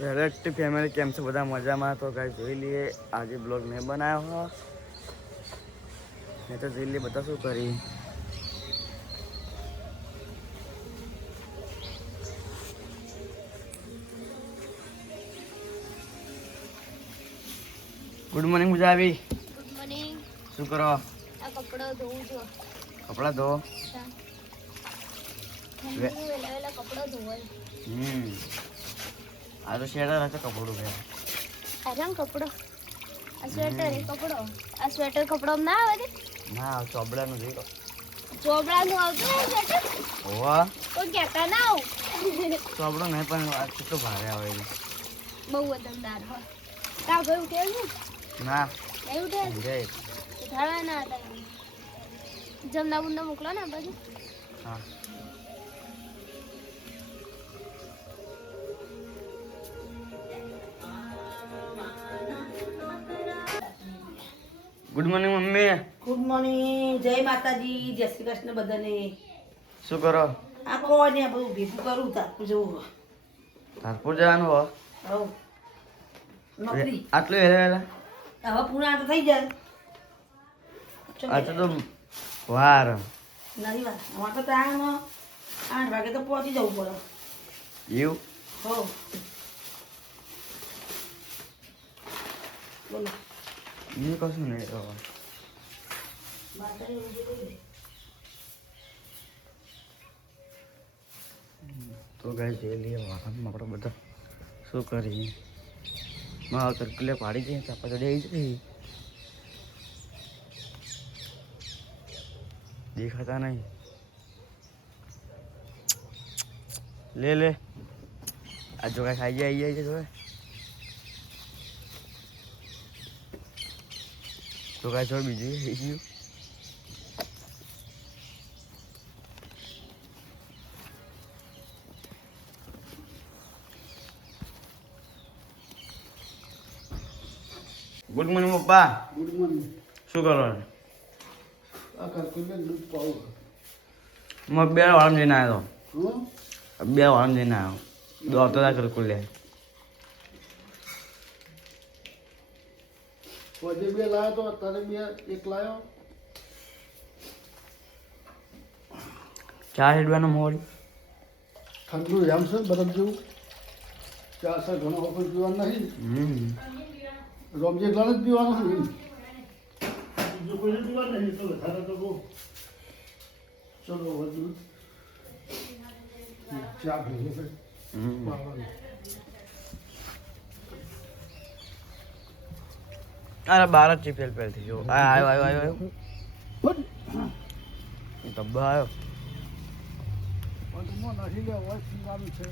Hello family, કેમ છે બધા? મજામાં? તો ગાઈસ જોઈ લઈએ આજે બ્લોગ મેં બનાવ્યો હો ને, તો જોઈ લઈએ બધા શું કરી. ગુડ મોર્નિંગ મજા આવી. Good morning. શું કરો? આ કપડાં ધોઉં છું. કપડાં ધો. વેલા કપડાં ધોવાય. આ તો શેટર હશે કપડું ભાઈ. આરામ કપડો. આ સ્વેટર એ કપડો. આ સ્વેટર કપડો ના આવે ને? ના, ચોબડાનું જોઈ લો. ચોબડાનું આવતું ને સ્વેટર? ઓવા કોઈ કહેતા ના આવું. ચોબડો નહીં, પણ આ કેટલું ભારે આવે છે. બહુ વજનદાર હોય. તાવ ભાઈ ઉઠેલ ને? ના નહીં ઉઠેલ? જય. ઉઠાડવા ના હતા. જમના બુંદા મોકલો ને બાજુ. હા. Good morning mummy. Good morning, જય માતાજી, જય શ્રી કૃષ્ણ બધાને. શું કરો? આ કોને બધું ભેગું કરું તારું જોવું. ધારપુર જવાનું હો. હવ નોકરી આટલું હેલા હવે પૂરા તો થઈ જાય. આટલું તો વાર નહીં વાત અમારે તો ત્યાં 8 વાગે તો પહોંચી જવું પડે. એવું? હો બોલો. એ કશું નહીં. તો ગાય જઈ લઈએ વાહનમાં આપણે બધા શું કરીએ. મારા તરકલે પાડી જઈએ તો આપણે ચડી જઈએ. દેખાતા નહીં. લે લે આ જો કાંઈ ખાઈ જાય છે. તો કાંઈ છોડ બીજું થઈ ગયું. ગુડ મોર્નિંગ પપ્પા. Good morning. શું કરો? આ કાકુને દૂધ પાવું. હું 2 વાળામાં જઈને આવ્યો. હું 2 વાળામાં જઈને આવ્યો. દોડતો હતા કરકુલ લે. આજે 2 લાવ્યો તો અત્યારે 1 લાવ્યો. ચા હેડવાનો મોડ. ઠંડુ એમ છે બરફ જેવું. ચા સર ઘણો વખત પીવાનું નહીં. રોમ જેટલા જ પીવાનું છે. બીજું કોઈને પીવાનું નહીં. તો વધારે તો બહુ ચલો વધુ ચા ભેગી છે. અરે 12 જ ચીપેલ પેલ થઈ ગયો. આવ્યો ડબ્બા આવ્યો. વધુમાં નથી લેવા પીવાનું છે.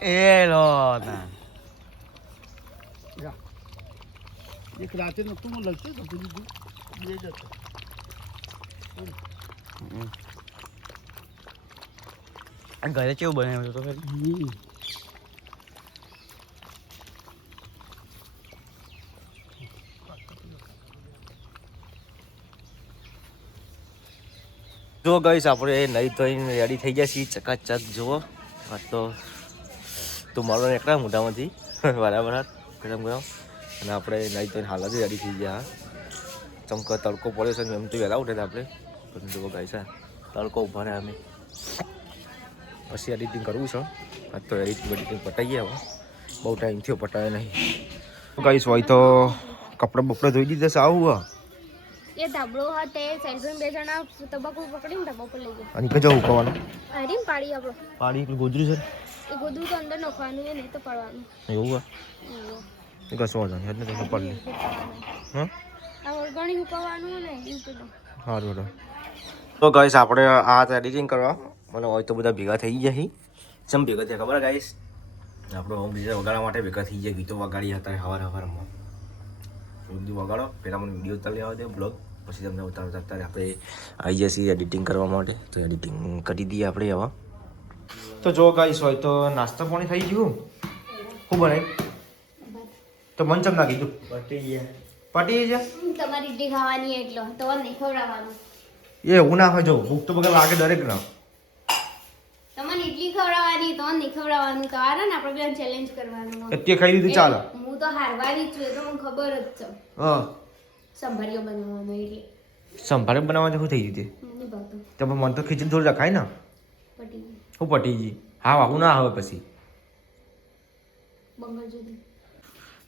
એ લો ના એક રાતે નતું મને લગતું તો બીજું 2 જ હતા. ઘરે કેવું બનાવ્યું તો ખરી? જો ગઈશ આપણે નહીં ધોઈને રેડી થઈ ગયા છીએ ચકાચક. જુઓ આ તો મારો નીકળ્યા મોઢામાંથી બરાબર ગરમ ગરમ. અને આપણે નહીં ધોઈને હાલ જ રેડી થઈ ગયા. ચમક તડકો પડ્યો છે એમ તો વહેલા ઉઠે આપણે, પણ જુઓ ગઈશ તડકો ઉભા રહ્યા અમે. પછી એડિટિંગ કરવું છે. આજ તો એડિટિંગ પટાઈ ગયા. હવે બહુ ટાઈમ થયો પટાવે નહીં. ગઈશ હોય તો કપડાં બપડા ધોઈ દીધા છે. આવું એ ધાબળો હતો સેલ્ફી 2 જણા તબાકુ પકડીને તબાકુ લઈ ગયા. અને કજો ઉકવાનું હરીમ પાડી આપણો પાડી પેલું ગોદરું છે એ ગોદું તો અંદર નાખવાનું એ નહીં તો પડવાનું. એવું એ કશું વાંધો નહીં. એટલે તો પડી હા આ વળગણી હુકવવાનું ને એવું પેલું. સારું બરાબર. તો ગાઈસ આપણે આ એડિટિંગ કરવા મને હોય તો બધા ભેગા થઈ ગયા. ચમ ભેગા થયા ખબર ગાઈસ? આપણે હોમ ડિઝાઇન વગાડવા માટે ભેગા થઈ ગયા. ગીતો વગાડી હતા સવારમાં. બધું વગાડો પહેલાં મને વિડીયો ઉતારી લેવા દે બ્લોગ, પછી તમને ઉતારતા અત્યારે આપણે આવી જઈએ એડિટિંગ કરવા માટે. તો એડિટિંગ કરી દઈએ આપણે હવે. તો જો ગાઈસ હોય તો નાસ્તા પાણી થઈ ગયું. શું બનાવ્યું? તો મને ચમ ના કીધું? પટી ગયા. તમારી ઇડલી ખાવાની એટલો તો નહીં ખવડાવવાનું. એ એવું ના હોય. જો ભૂખ તો બગા લાગે દરેક ના. તમને ઇડલી ખવડાવવાની ખવડાવવાની તો નહીં ખવડાવવાનું તો આરે ને આપણે બેન ચેલેન્જ કરવાનું તે ખાઈ લીધું ચાલે હું તો હારવાની જ છું એ તો મને ખબર જ છે હા સંભાળીઓ બનાવવાનો એટલે સંભારે બનાવવા શું થઈ ગયું તે નહીં ભાવતું તો પણ મન તો ખીચડી થોડી રખાય ને પટી ગયું. હું પટી ગઈ હા આવું ના આવે પછી બંગર જોડી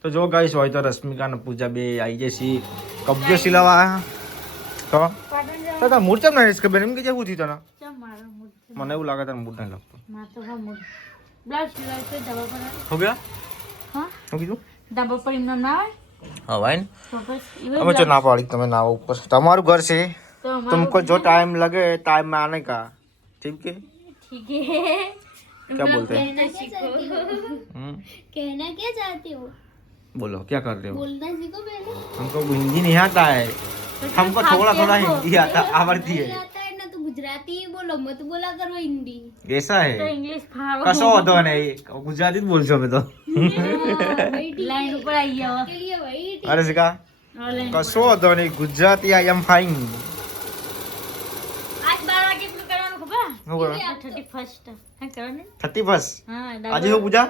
તો જો ગાઈસ હોય તો રશ્મિકા અને પૂજા બે આવી જશે કબજો સિલાવા આયા તો પાટણ જાવ તો તાર મૂડ કેમ ના કે બેન એમ કે જેવું થયું તને ચમ મારો મૂડ મને એવું લાગે તાર મૂડ નહીં લાગતો માર તો હા મૂડ બ્લાઉઝ સિલાઈ તો દબા પર હો ગયા હા શું કીધું દબા પર એમ ના આવે હા ભાઈ તો બસ અમે તો ના પાડી તમે ના આવો ઉપર તમારું ઘર છે तो तुमको जो टाइम लगे टाइम में आने का ठीक है ठीक है क्या बोलते हैं कहना क्या चाहती हो कहना क्या चाहती हो बोलो क्या कर रहे हो बोलना सीखो पहले हमको हिंदी नहीं आता है हमको थोड़ा थोड़ा हिंदी आता आवड़ती नहीं है आता है ना तो गुजराती ही बोलो मत बोला करो हिंदी ऐसा है इंग्लिश फाड़ो कसो होतो नहीं गुजराती જ બોલશો અમે તો लाइन ऊपर आई है के लिए वही અરે શિકા કશો હોતો નહીં ગુજરાતી આઈ એમ ફાઇન आज 12 વાગે શું કરવાનું ખબર શું કરો 31st હા કરવાનું 31 હા આજે શું પૂજા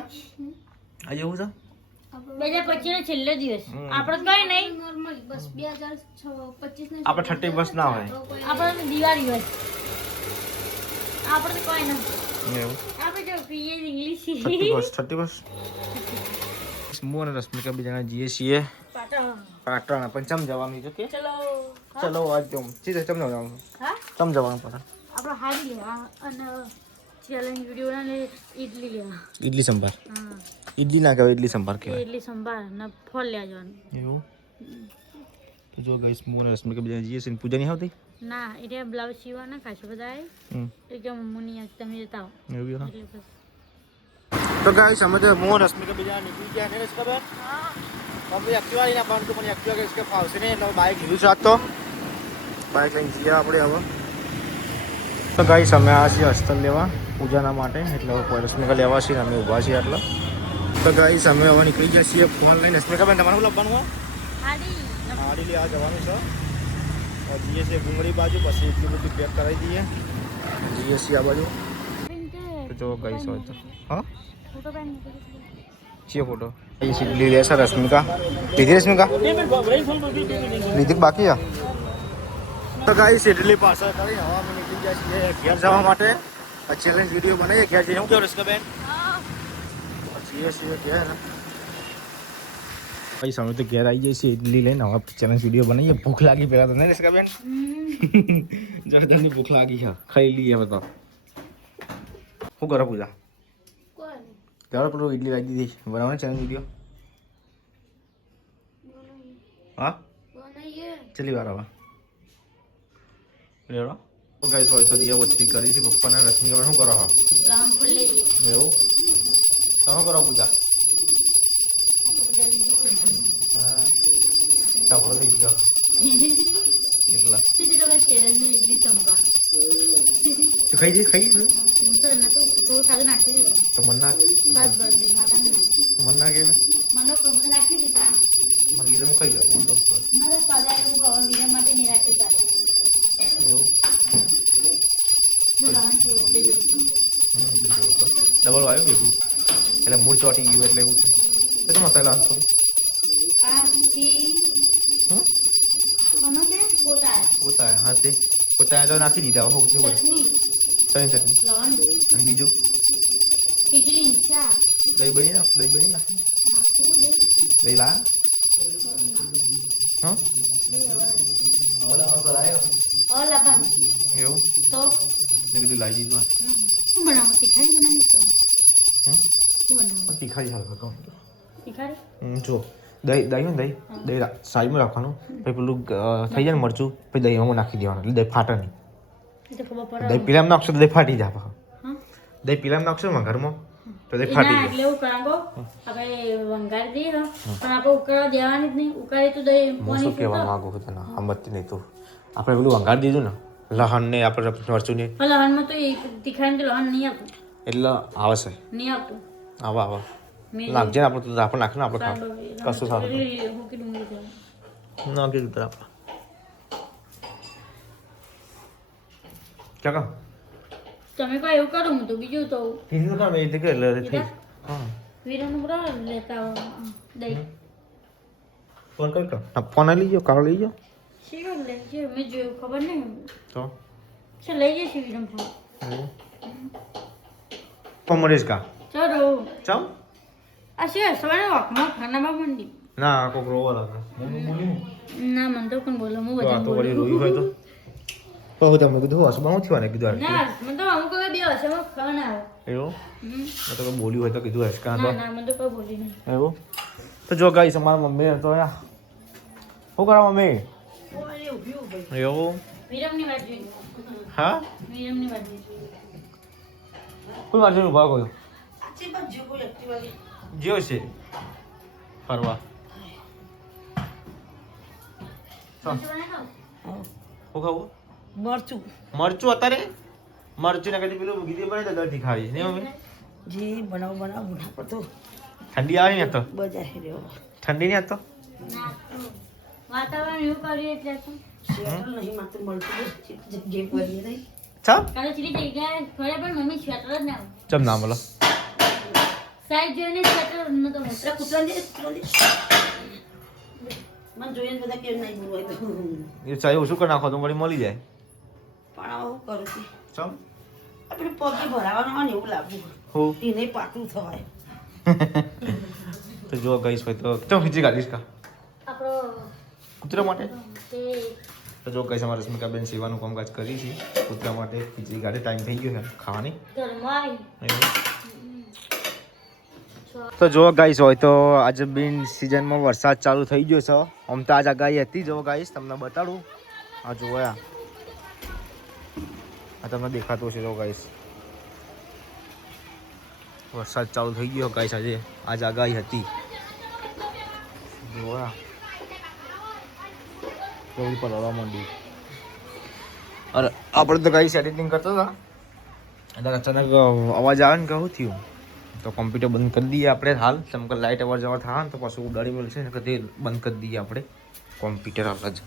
આજે શું છે 2025 નો છેલ્લો દિવસ આપણે કઈ નહીં નોર્મલ બસ 2025 ને આપણે 31 ના હોય આપણે દિવાળી હોય આપણે કોઈ ના એવું આપણે જો પીએ ઇંગ્લિશ 31 હું અને રશ્મિકા બીજાના જઈએ છીએ પાટણ પણ ચમ જવાનું છે કે ચલો ચલો આજ તો સીધે ચમ જવાનું હા ચમ જવાનું પાટણ આપણે હારી લેવા અને ચેલેન્જ વિડિયો ના લે ઇડલી લેવા ઇડલી સંભાર હા ઇડલી ના કહેવાય ઇડલી સંભાર કહેવાય ઇડલી સંભાર ને ફળ લેવા જવાનું એવું તો જો ગાઈસ હું અને રશ્મિકા બીજાના જઈએ છીએ પૂજા નહીં આવતી ના એટલે બ્લાઉઝ સીવાના ખાસો બધા એ કે મમ્મીની આજ તમે જતા આવો એવું હા એટલે બસ તો ગાઈસ અમે તો હું રશ્મિકા બીજા નીકળી ગયા ને ખબર મમ્મી એક્ટિવા લઈને પણ તો મને એક્ટિવા કે इसके ફાવશે નહીં એટલે બાઇક લીધું છે આજ તો બાઇક લઈને જઈએ આપણે હવે તો ગાઈસ અમે આ છીએ અસ્તર લેવા પૂજાના માટે એટલે હવે રશ્મિકા લેવા છીએ અમે ઊભા છીએ એટલે તો ગાઈસ અમે હવે નીકળી ગયા છીએ ફોન લઈને રશ્મિકા બેન તમારે શું લાવવાનું હોય હાડી ગાડી લઈ આ જવાનું છે જઈએ છીએ ગુંગળી બાજુ પછી એટલી બધી પેક કરાવી દઈએ જઈએ છીએ આ બાજુ તો જો ગાઈસ હોય તો હા ફોટો પેન છીએ ફોટો લીધી લેશે રશ્મિકા લીધી રશ્મિકા લીધી બાકી છે તો ગાઈસ ઇડલી પાછળ કરી હવે અમે નીકળી ગયા છીએ ઘેર જવા માટે ચેલેન્જ વિડીયો બનાવીએ ઘેર જઈને હું કેવું રશ્મિકાબેન જઈએ છીએ ઘેર ભાઈ અમે તો ઘેર આવી જઈએ છીએ ઇડલી લઈને હવે ચેલેન્જ વિડીયો બનાવીએ ભૂખ લાગી પહેલાં તો નહીં રશ્મિકાબેન જગદનની ભૂખ લાગી છે ખાઈ લઈએ હવે તો શું કરો પૂજા કોણ ત્યારે પેલું ઇડલી લાગી દીધી બનાવવાની ચેલેન્જ વિડીયો હા બનાઈએ ચલી વાર હવે લેવડો તો ગાઈસ હોય તો દિયા વચ્ચે કરી છે પપ્પાને રશ્મિકા શું કરો હો રામ ફૂલ લઈ એવું તો શું કરો પૂજા હા ચાપડો થઈ ગયો એટલા સીધી તમે ચેલેન્જ ઇડલી સંભાર તું ખાઈ જઈ ખાઈ હું તો ન તો થોડું ખાધું નાખી દીધું તો મન ના સાત બર્થડે માતાને નાખી મન ના કહેવાય મને પ્રમોદ નાખી દીધા મને કીધું હું ખાઈ જાઉં મને તો બસ ન તો સ્વાદા હું ગવા બીજા માટે નહીં રાખી પાડી એવું જો લાવન છે બે જોડતો બીજું તો ડબલ આવ્યો ભેગું એટલે મૂળ ચોટી ગયું એટલે એવું થાય એ તો મસાલા લાવ થોડી આ છી હમ કોનો છે પોતા પોતા હા તે પોતા તો નાખી દીધા હો શું બોલે ચટણી ચટણી લવણ અને બીજું ખીચડી શાક દહીં બની નાખ નાખવું દે દહીં લા હા હવે લાવવાનું એવું તો મેં કીધું લાવી દીધું ના. શું બનાવો તીખારી બનાવી તો હમ શું બનાવો તીખારી હાલ હતો તીખારી જો દહીં દહીં ને દહીં સાઈડમાં રાખવાનું પછી પેલું થઈ જાય ને મરચું પછી દહીંમાં નાખી દેવાનું એટલે દહીં ફાટે નહીં એ તો ખબર પડે દહીં પીલામાં નાખશો તો દહીં ફાટી જાય હા દહીં પીલામાં નાખશો ને ઘરમાં તો દહીં એના ફાટી જાય એટલે એવું કરાંગો આપણે વંગારી દઈએ ને પણ આપણે ઉકાળવા દેવાની જ નહીં ઉકાળી તો દહીં હું શું કહેવા માંગુ છું તને સમજતી નહીં તું આપણે પેલું વંગાડી દીધું ને લહણ ને આપણે મરચું ને લહણમાં તો તીખારી તો લહણ નહીં આપતું એટલે આવશે નહીં આપતું આવા નાખજે ને આપણે તો આપણે નાખ ને આપણે કશું સારું હુકી ડુંગળી છે નાખી દીધું આપણે ક્યાં કામ તમે કોઈ એવું કરો હું તો બીજું તો કીધું તો કામ એ રીતે કે એટલે થઈ હા વીરાનું બરાબર લેતા આવો દહીં ફોન કર તો ફોન લઈ જાઓ કાળ લઈ જાઓ શીરો લે છે મેં જોયું ખબર નહીં તો છે લઈ જશે વીરમ ફોન કોમરેશ કા ચલો ચમ આ છે સવારે વોકમાં ખાનામાં મંડી ના કોક રોવા લાગે ના મને તો કોણ બોલો હું તો આ બધા તો વળી રોયું હોય તો હું તમને કીધું હસું બહુ થયું ને કીધું ના મને તો અમુક બે હશે ખાવાના આવે એવું મેં તો કોઈ બોલ્યું હોય તો કીધું હશે કાં તો ના ના મને તો કોઈ બોલી નહીં એવું તો જો ગાઈસ અમારા મમ્મી તો શું કરો મમ્મી એવું વીરમની વાત જોઈ હા વીરમની વાત જોઈ કોઈ વાર જોયું ભાગ હોય સાચી વાત જો કોઈ એક્ટિવા જીઓ છે ફરવા શું ખાવું મરચું મરચું અત્યારે મરચું ના કદી પેલું ગીધી બને તો દરથી ખાવી નહીં મમ્મી જે બનાવ બુઢા પર તો ઠંડી આવે ને તો બજાર રહ્યો ઠંડી નહીં આવતો વાતાવરણ એવું કર્યું એટલે તો સ્વેટર નહીં માત્ર મળતું જે કરીએ નહીં ચમ કાલે ચીરી થઈ ગયા ઘરે પણ મમ્મી સ્વેટર જ ના ચમ ના બોલો સાઈઝ જોઈને સ્વેટર નતો મોટો કૂતરા દે મને જોઈએ બધા કેમ નહીં બોલવાય તો એ ચાહે ઓછું કરી નાખો તો વળી મળી જાય પણ આવું કરું છું ચમ આપણે પગે ભરાવાનું હોય ને એવું લાગવું હું એને પાકું થવાય તો જો ગઈશ હોય તો ચમ ખીચી કાઢીશ કા આપણો કૂતરા માટે તે તો જો કઈ અમારે રશ્મિકાબેન સેવાનું કામકાજ કરી છે કૂતરા માટે ખીચડી કાઢે ટાઈમ થઈ ગયો છે ખાવાની ઘરમાં તો જો ગાઈસ હોય તો આજે બિન સિઝનમાં વરસાદ ચાલુ થઈ ગયો છે આમ તો આજ આગાહી હતી જો ગાઈસ તમને બતાડું આ જોયા આ તમને દેખાતું છે જો ગાઈસ વરસાદ ચાલુ થઈ ગયો ગાઈસ આજે આજ આગાહી હતી જોયા રોડ પર હવા માંડી અરે આપણે તો ગાઈસ એડિટિંગ કરતા હતા એટલે અચાનક અવાજ આવે ને કહું થયું તો કોમ્પ્યુટર બંધ કરી દઈએ આપણે હાલ કેમ કે લાઇટ અવર જવર થાય ને તો પાછું ઉડાડી મળશે ને કે તે બંધ કરી દઈએ આપણે કોમ્પ્યુટર હાલ જ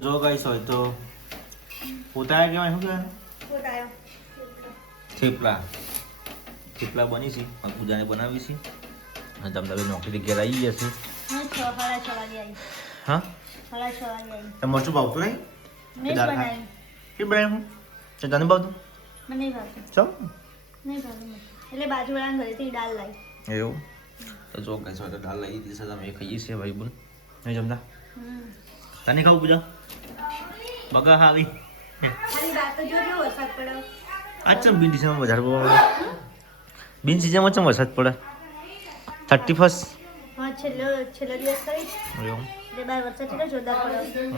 જો ગાઈસ હોય તો પોતાયા કહેવાય શું કહેવાય થેપલા થેપલા બની છે પૂજાને બનાવી છે અને તમને નોકરી ઘેર આવી જશે સાડા 6 વાગે આવી હા સાડા 6 વાગે આવી તમે મરચું ભાવતું નહીં મેં જ બનાવી કે બનાવ્યું છે તને ભાવતું મને નહીં ભાવતું ચમ નહીં ભાવતું એટલે બાજુવાળાના ઘરેથી દાળ લાવી એવું તો જો કઈ તો દાલ લઈ દીધી છે તમે એ ખાઈએ છીએ ભાઈ બોલ નહીં જમતા તને ખાવું પૂજા બગા આવી ખાલી વાત તો જોજો વરસાદ પડ્યો આ ચમ બિન ડિસેમ્બર વધારે પડે બિન સિઝનમાં ચમ વરસાદ પડે 31st હા છેલ્લો દિવસ કરી એવું એટલે બાર વરસાદ ચડ્યો જોરદાર પડ્યો